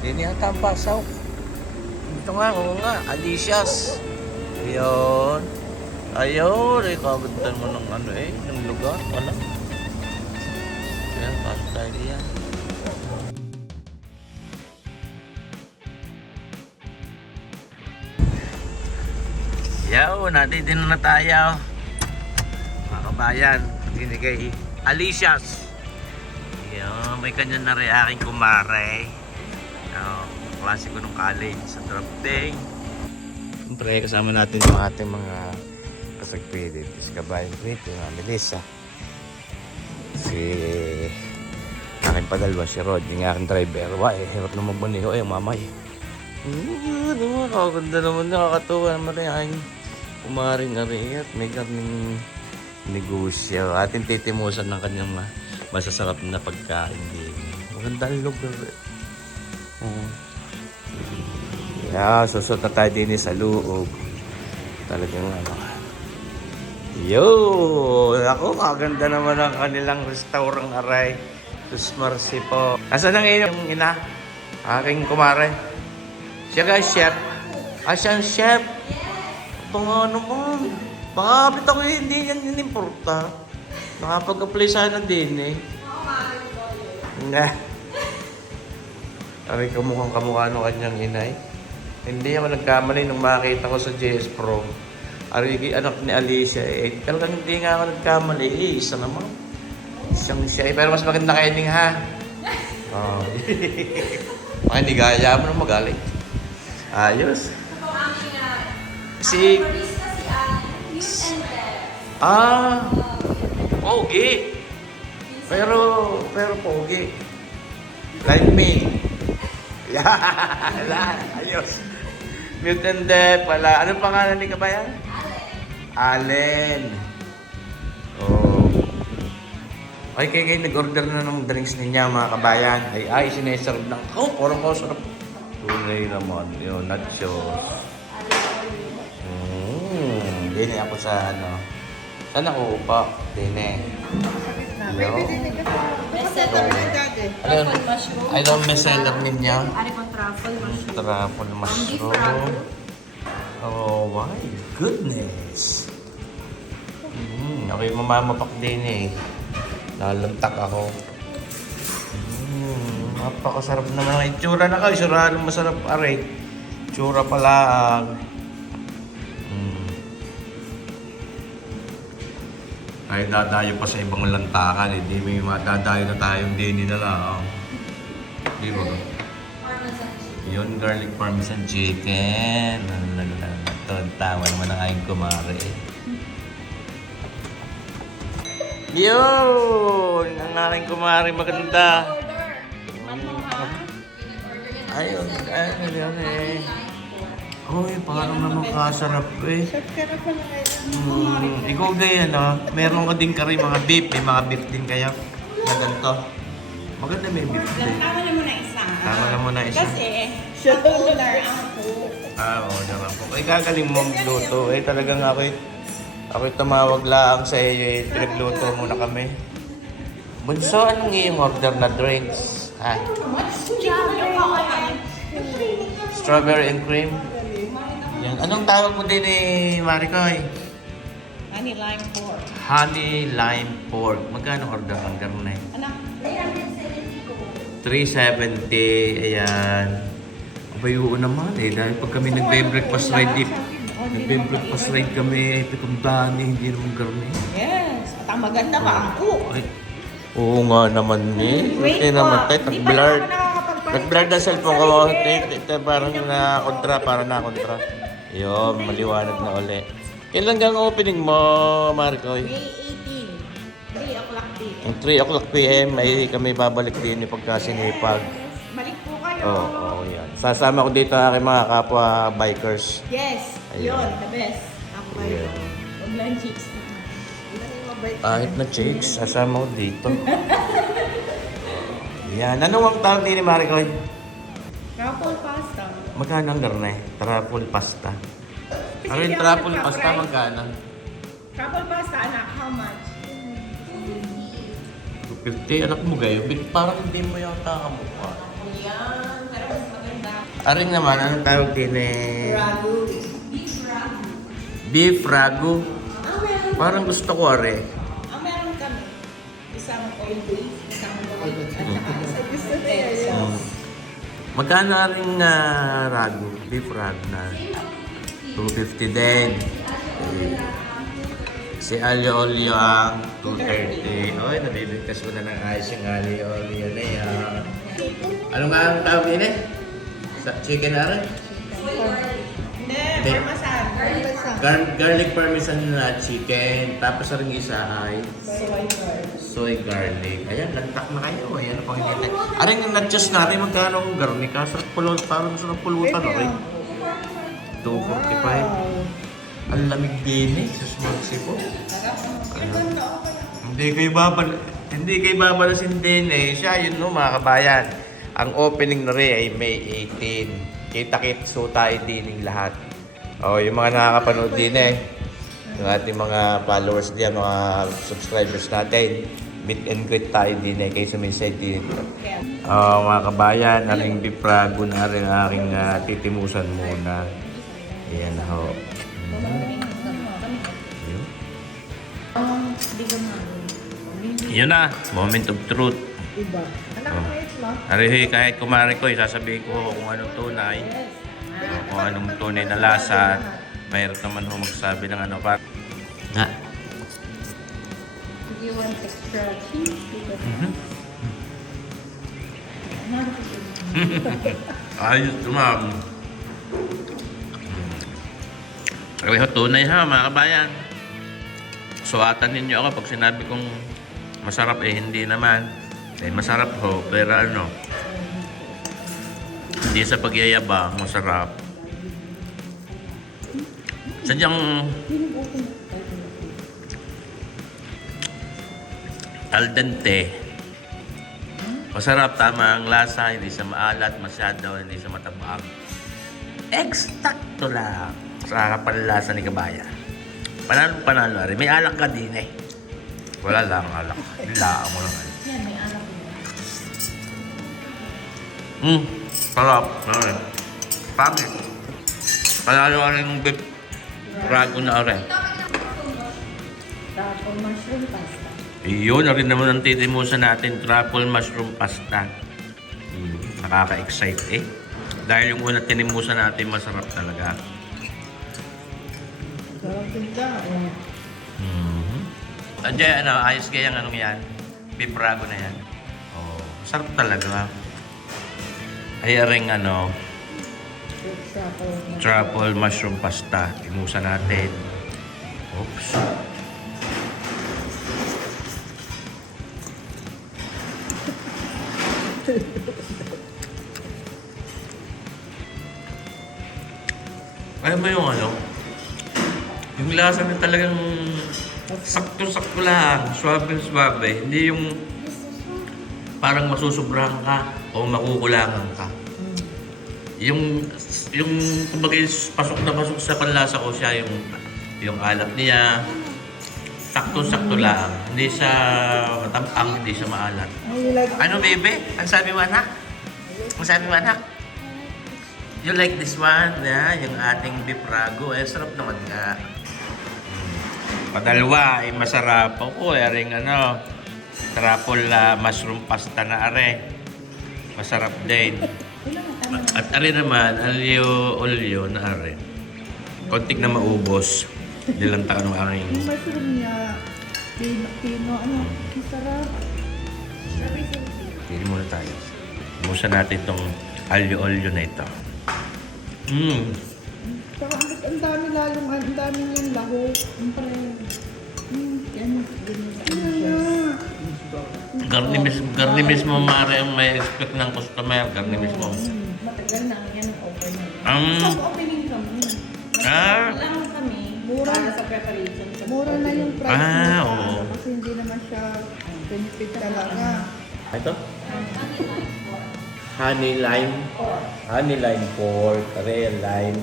Hindi yata ang pasaw. Ito nga, oo nga, Alicia's. Ayun. Ayun, eh, kaganda mo ng ano eh, ng lugar. Wala. Ayan, pasok tayo diyan. Yaw, natin din na tayo. Mga kabayan, hindi kay Alicia's. Yan, may kanya na rin aking kumare. Klase ko nung college sa drafting. Siyempre, kasama natin yung ating mga kasagpilit. Si Kabayan Rito, yung Melissa. Si aking padalwa, si Rod, yung aking driver. Wah, hirap na magbaniho yung mamay. Kaganda naman, nakakatuwa naman rin aking kumaring ari at may kaming negosyo. Ating titimusan ng kanyang masasarap na pagkain din. Maganda ang lugar. Yeah, susot na tayo din sa loob. Talagang ano. Yo! Ako, maganda naman ang kanilang restaurant aray. Tus Marcy po. Asan ang inyong ina? Aking kumare. Siya guys, chef. Siya ang chef. Ito nga naman. Pangapit ako hindi yan inimporta. Nakapag-apply sana din eh. Nga. Aray, kamukha no kanyang inay. Hindi ako nagkamali nung makita ko sa JS Pro. Aray, anak ni Alicia eh. Talagang hindi nga ako nagkamali eh. Isa naman. Isang siya eh. Pero mas maganda kayo din ha. Oh. Baka hindi gaya mo nang magaling. Ayos. Si... Pogi. Pero pogi. Like me. Ayos. Mute and deaf pala. Anong pangalan ni Kabayan? Allen. Oh. Ay, kaya nag-order na ng drinks niya mga kabayan. Ay, sineserve ng... Oh, parang sarap. Tunay naman. Yun, nachos. Dini ako sa ano. Saan ako upa? Dini. Bestseller na dati. Truffle mushroom. Ay, ang bestseller ninyo. Ari ko truffle mushroom. Truffle mushroom. Oh my goodness. Ako yung mamamapak din eh. Nalantak ako. Napakasarap naman ang itsura na kayo. Suraan masarap aray. Itsura pa lang. Ay dadayo pa sa ibang lantakan, hindi may madadayo na tayong dini na lang. Di ba? Yun, garlic parmesan chicken. Tawa naman ang aking kumare. Yun! Ang aking kumare maganda. Ayun, ayun eh. Uy, parang naman kasarap eh. Ikaw ganyan ah. Meron ka din kari mga beef. May mga beef din kayo. Na ganito. Maganda may beef din. Tama na muna isa. Tama na muna isa. Kasi, sutular ang po. Oo, naman po. Ay, kagaling mong luto. Eh, talagang ako'y tumawag lang sa iyo. Pinagluto muna kami. Bunso, anong iyong order na drinks? Ha? Strawberry and cream? Yan. Anong tawag mo din ni Maricoy? Honey lime pork. Honey lime pork. Magkano order ng garne? Anak? 370. Ayan. Abayoo naman eh. Dahil pag kami nagbe-breakfast ride, nagbe-breakfast ride kami, pitong dani, hindi naman garne. Yes. At ang maganda pa ang cook. Ay, oo nga naman eh. Kasi naman tayo, tag-blurred. Nag-blurred ang cellphone ko. Parang na-kontra, parang na-kontra. Yun, maliwanag na uli. Kailan gang opening mo, Maricoy? May 18. 3 o'clock din. Ang 3 o'clock PM ay kami babalik din yung pagkasinipag. Balik po kayo. Oo, yan. Sasama ko dito ang aking mga kapwa bikers. Yes. Ayun. Yun, the best. Ako kayo. Ayun. Huwag lang chicks. Kahit na chicks, sasama ko dito. Yan. Anong ang tawag din ni Maricoy? Truffle pasta. Magkano ang garne? Truffle pasta. Ano yung truffle pasta magkano? Truffle pasta, anak, how much? 250. Anak mo gayo. Parang hindi mo yata kamukha. Yan. Pero mas Aring naman, anong tawag din eh? Ragu. Beef ragu. Meron. Parang gusto ko are. Meron kami. Isang oil beef, isang oil at saka isang gusto na yan. Magkano ring ragu? Beef ragu na 250 din. Si Alio Olio ang 230. Oy, nabibigkas ko na ng ayos yung Alio Olio na yan. Ano nga ang tawag din eh? Chicken na rin? Hindi, parmesan. Garlic parmesan na chicken. Tapos rin isa ay Soy curd. soy garlic. Ayan, lantak na kayo. Ayan ang pangilitan. Aring yung nag-just natin, magkano ang garlic? Sarap pulot, parang sarap pulutan. Okay? 245. Ang lamig din eh. Sus, magsipo. Hindi kayo babalasin din eh. Siya, yun no, mga kabayan. Ang opening na rin ay May 18. Kita-kits so tayo din lahat. Yung mga nakakapanood din eh. Yung ating mga followers diyan, mga subscribers natin. Meet and greet tayo din eh. Kay suminsay din. Mga kabayan, aling beef ragu na rin aking titimusan muna. Ayan ho. Yun na, moment of truth. Diba? Anak ko ito, no? Arihoy, kahit kumari ko, sasabihin ko kung anong tunay, kung anong tunay na lasa. Mayroon naman ho magsabi ng ano pa. Na. Do you want extra cheese? Ayos tumam. Ariho, tunay ha mga kabayan. Suwatan ninyo ako pag sinabi kong masarap eh, hindi naman. Eh, masarap ho, pero ano, hindi sa pagyayabang, masarap. Sadyang al dente. Masarap, tama ang lasa, hindi sa maalat masyado, hindi sa matabang. Eksakto lang sa kapanlasa ni Kabaya. Panalo rin. May alak ka din eh. Wala lang alak. Hilaan mo lang. Yan, may anak ko. Sarap. Pangit. Panalo ka rin yung beef ragu na rin. Tapos mushroom pasta. Iyon na rin naman ang titimusan natin, truffle mushroom pasta. Nakaka-excite eh. Dahil yung una tinimusan natin, masarap talaga. Sarap din ka. Andiyan, ayos kaya anong yan? Beef ragu na yan. Sarap talaga. Ay, ring truffle mushroom pasta. Timusan natin. Oops. Alam mo yung yung lasa na talagang sakto-sakto lang, swabe-swabe. Hindi yung parang masusobrahan ka o makukulangan ka. Yung kumbaga pasok na pasok sa panlasa ko siya, yung alat niya, sakto-sakto lang. Hindi siya matampang, hindi siya maalat. Ano, bebe? Ang sabi mo, anak? Ang sabi mo, anak? You like this one? Yung ating beef ragu. Sarap naman nga. Padalwa, masarap. Ring truffle mushroom pasta na are. Masarap din. At are naman, alio olio na are. Kontik na maubos. Dilanta ka ng aking. Yung mushroom niya, sarap. Pili muna tayo. Imusan natin itong alio olio na ito. Saka ang dami lalong, ang dami niyang lahok. Garni mismo mare ang may expect ng customer. Garni mismo. Matagal na yan ang opening. Sa opening kami. Ah. Wala lang kami. Mura sa preparation. Mura na yung price oo. Kasi hindi naman siya benefit talaga. Ito? Honey lime pork, real lime.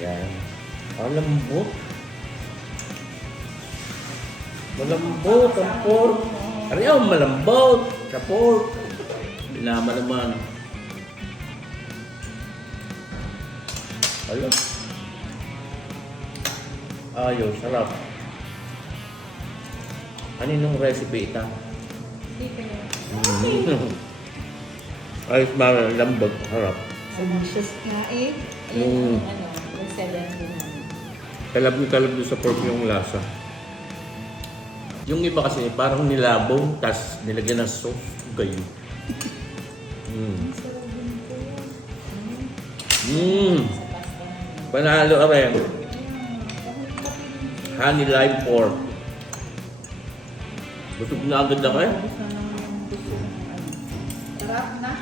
Yan. Malambot. Malambot ang pork. Ano malambot sa pork. Pinama naman. Ayun. Ayos, sarap. Aninong recipe ita? Dito na. Ayos ba, lambot, harap. Delicious nga eh. Ayun ang yung 7 din namin. Kalab doon sa pork yung lasa. Yung iba kasi parang nilabong, tas nilagyan ng sauce. Gayo. Ang sarap din po yan. Mmm. Sa pasta namin. Panalo ka rin. Kahit kapit Honey lime pork. Busog na agad na kayo. Gusto na naman yung gusto ng ano. Sarap na.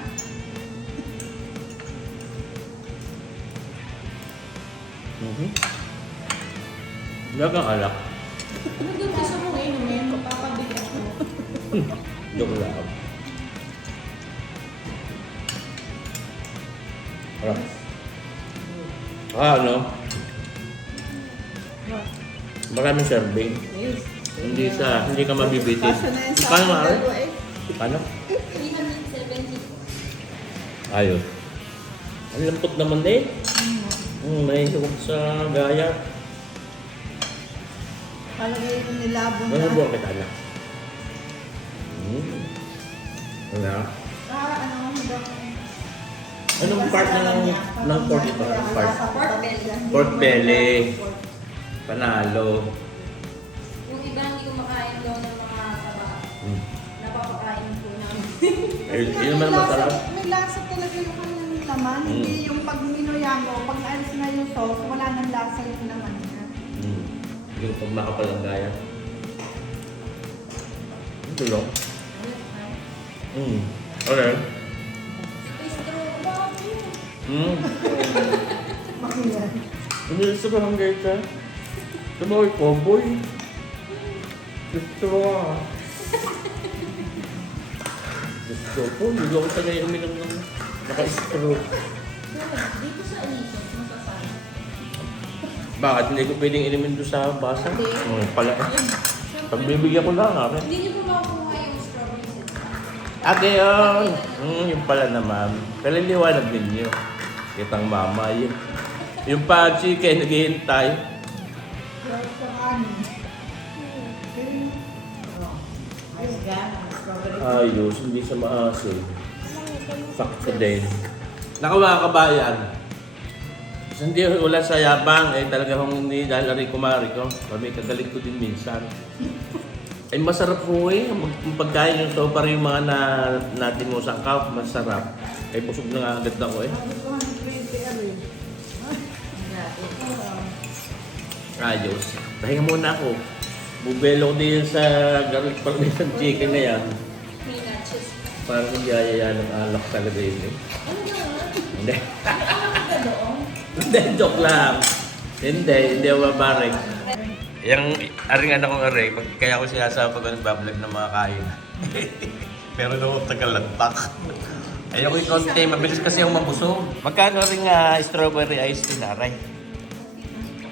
Wala kang alak. Ano doon gusto mong inumin? Papabigyan ko. Joke lang. Harap. Ano? Maraming serving. Yes. Hindi ka mabibitin. Kasya na yan sa Paano akin, nga? dalawa eh. Paano? 370. Ayos. Ang lambot naman eh. May huwag sa gaya. Palagay yung nilabong Ano na. buwan kita anak? Ano? Ano hanggang... Anong part ng pork ito? Anong part? Pork belly. Pork belly. Panalo. Yung iba hindi kumakain daw ng mga taba. Napapakain ko namin. Yun naman masarap. May lasa talaga yung kanyang laman. Hindi yung pag minuya mo, pag naalis na yung sauce, wala nang lasa yung laman niya. Yung pag makapal ang gaya. Ito lang. Okay. Bistro, bakit? Makiyan. Hindi gusto ko ng gaya. Tumawi ko, boy. Gusto ko ah. Gusto ko. Hindi ko sanay uminom ng naka-straw. Dito sa Alicia's, masasama. Bakit hindi ko pwedeng inumin doon sa basa? Pala. Pagbibigyan ko lang ha. Hindi niyo po makukuha yung strawberry syrup. Ate yun! Yung pala naman. Kaya liwanag ninyo. Kitang mama yun. Yung pachi kayo naghihintay. Ayos, hindi siya maasin. Sakto din. Naku mga kabayan. Hindi wala sa yabang, talaga kung hindi dahil rin kumari ko. Kami kagaling ko din minsan. Masarap po ang pagkain yung so para yung mga natin mo sa cup, masarap. Busog na nga agad ako Ayos. Pahinga muna ako. Bubelo ko din sa garlic parmesan chicken na yan. May nachos. Parang hindi ayaya ng alak talaga yun Ano na? Hindi. Ano ka doon? Hindi, joke lang. Hindi ako mabarek. Yung aring anak kong aray, kaya ko sinasama pag nagbablog ng mga kain. Pero nung tagalantak. Ayoko yung konti, mabilis kasi yung mabusog. Magkano ring strawberry iced tea na aray?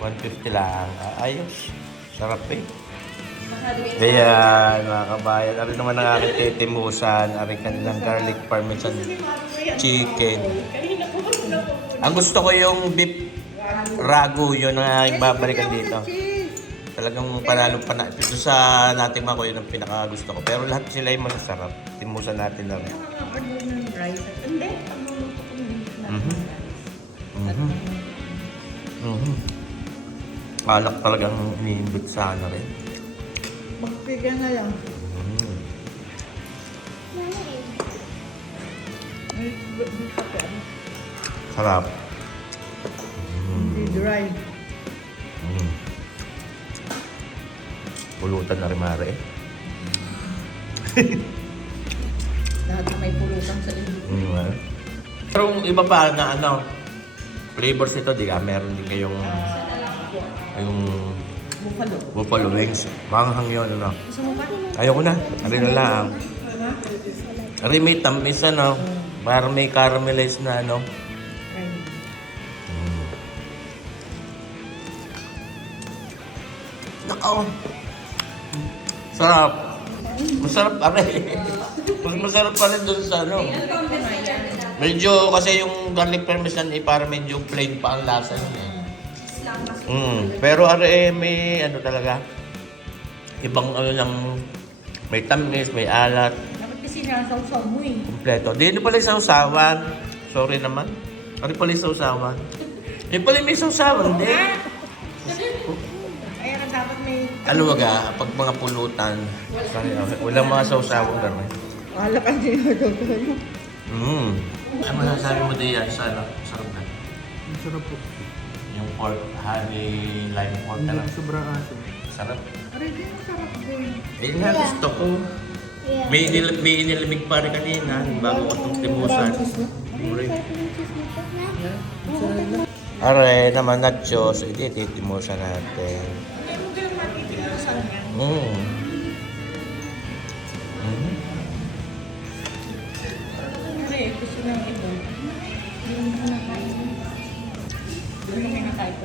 150 lang. Ayos. Sarap eh. Kaya mga kabayan, arin naman ang aking titimusan, aring kanilang garlic parmesan chicken. Ang gusto ko yung beef ragu, yun ang aking babalikan dito. Talagang panalo pa na. Ito sa natin ako, yun ang pinaka gusto ko. Pero lahat sila yung masasarap. Timusan natin lang. Alak talagang iniimbit sa ano rin. Magpigyan na lang. Sarap. Hindi dry. Pulutan na rin mare. Lahat na may pulutan sa libo. Pero yung iba pa na ano, flavors nito, di ka, meron din kayong yung buffalo wings. Manghang yun, ano. Gusto mo pa? Ayoko na. Ari na lang. Ari may tamis, ano. Parang may caramelized na, ano. Nako. Sarap. Masarap pa rin. Mas masarap pa rin doon sa ano. Medyo kasi yung garlic parmesan para medyo plain pa ang lasa yun eh. Islam kasi. Pero may ano talaga, ibang ano lang, may tamis, may alat, Dapat kasi sinasawsaw mo eh. kompleto. Di pala yung sausawan. Sorry naman. Ano pala yung sausawan? Di pala may sausawan, hindi. Kaya ka dapat may... Aluwaga, pag mga pulutan, sorry, walang mga sausawan gano'n. Wala ka din Ano masasabi mo diyan sa ano? Sarap na. Ang sarap po. Yung pork, honey, lime pork na lang. Hindi sobrang aso. Sarap. Aray, din masarap din. Eh nga, gusto ko. May inilamig pa rin kanina bago ko itong timusan. Aray, naman nachos. Iti, titimusan natin. Siyempre, gusto ng iba. Hindi mo na kain. Hindi mo na kain ko.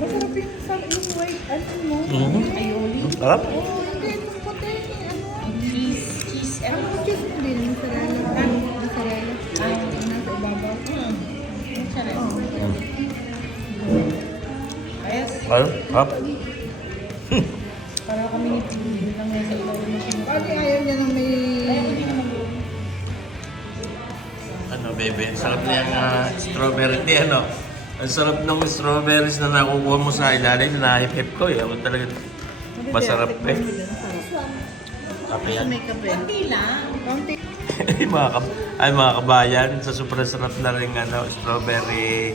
Masarap yung white, ano mo? Aioli. Sarap. Oo, hindi, itong puti, ano? Cheese. Ano ang cheese mo din? Mozzarella. Mozzarella. Nasa ibabaw. Sarap. Ayos. Sarap. Para kami ni Pili lang nasa ilalim na siya. Pati ayaw niya na may... Ano, baby? Ang sarap na yung strawberry tea, ano? Ang sarap ng strawberries na nakukuha mo sa ilalim na nahip-hip ko, eh. Ako talaga masarap, eh. Kape yan. May kape. Konti lang. Konti. Mga kabayan, sa super sarap na rin ano, strawberry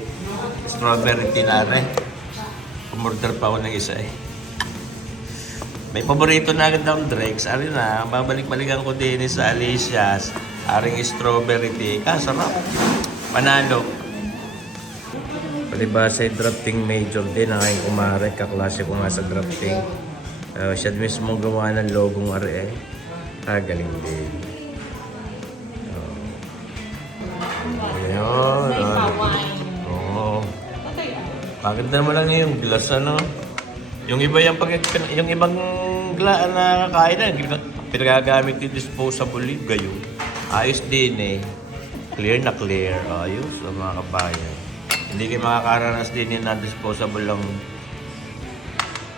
tea na rin. Umorder pa ako ng isa, eh. May paborito na agad akong drinks. Ari na, babalik-balikan ko din sa Alicia's. Aring strawberry tea. Sarap. Panalo. Palibasa yung drafting major din ang aking kumare. Kaklase ko nga sa drafting. Siya mismo gawa ng logong ari eh. Galing din. Ayun. May pa-wine. Oo. Okay. Bakit naman lang yung glass ano? Yung iba yung ibang na kain na, pinagagamit yung disposable yung gayo. Ayos din eh. Clear na clear. Ayos mga kabayan. Hindi kayo makakaranas din yun na disposable lang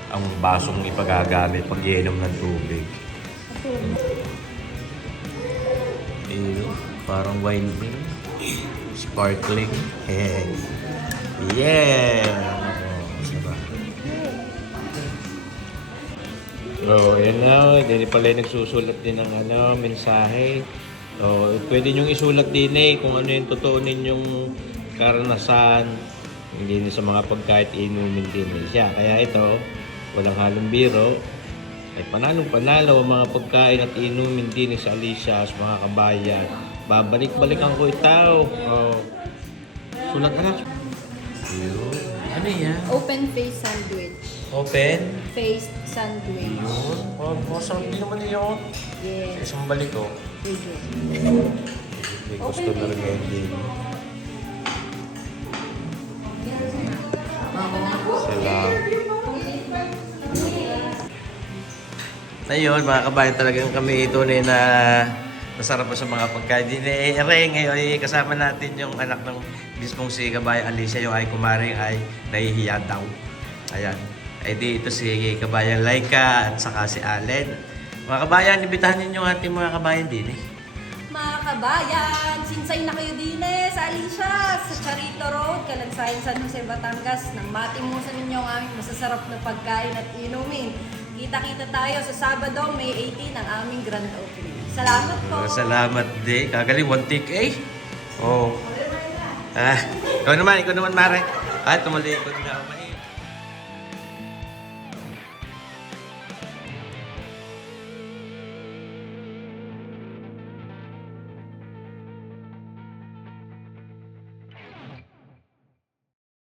ang basong ipagagamit pag iinom ng tubig. Parang wine din. Sparkling. Yeah! So, yan na. Hindi pala nagsusulat din ng mensahe. So, pwede nyo isulat din kung ano yung totoo ninyong karanasan. Hindi sa mga pagkait inumin din siya. Kaya ito, walang halong biro. Ay panalong-panalo ang mga pagkain at inumin din sa Alicia's, mga kabayan. Babalik-balikan ko ito. Sulat na lang. Ano yan? Open face sandwich. Open? Face sandwich. Yun. Masarap din naman yun. Yes. Isang balik ko. May customer ngayon din. Sila. Ayun, mga kabayan, talagang kami tunay na masarap pa sa mga pagkain. Ngayon, kasama natin yung anak ng mismong si Kabayan Alicia, yung ay kumaring ay nahihiya daw. Ayan. Ay di ito si Kabayan Laika at saka si Allen. Mga kabayan, ibitahan ninyo yung ating mga kabayan din eh. Mga kabayan, sinsay na kayo din sa Alicia's, sa Charito Road, Kalansayan, San Jose, Batangas, nang matimusan ninyo ang aming masasarap na pagkain at inumin. Kita-kita tayo sa Sabado, May 18, ang aming grand opening. Salamat po! Salamat din. Kagaling, one take eh. Oh. Ikaw naman, Mare. At tumalikod na ako.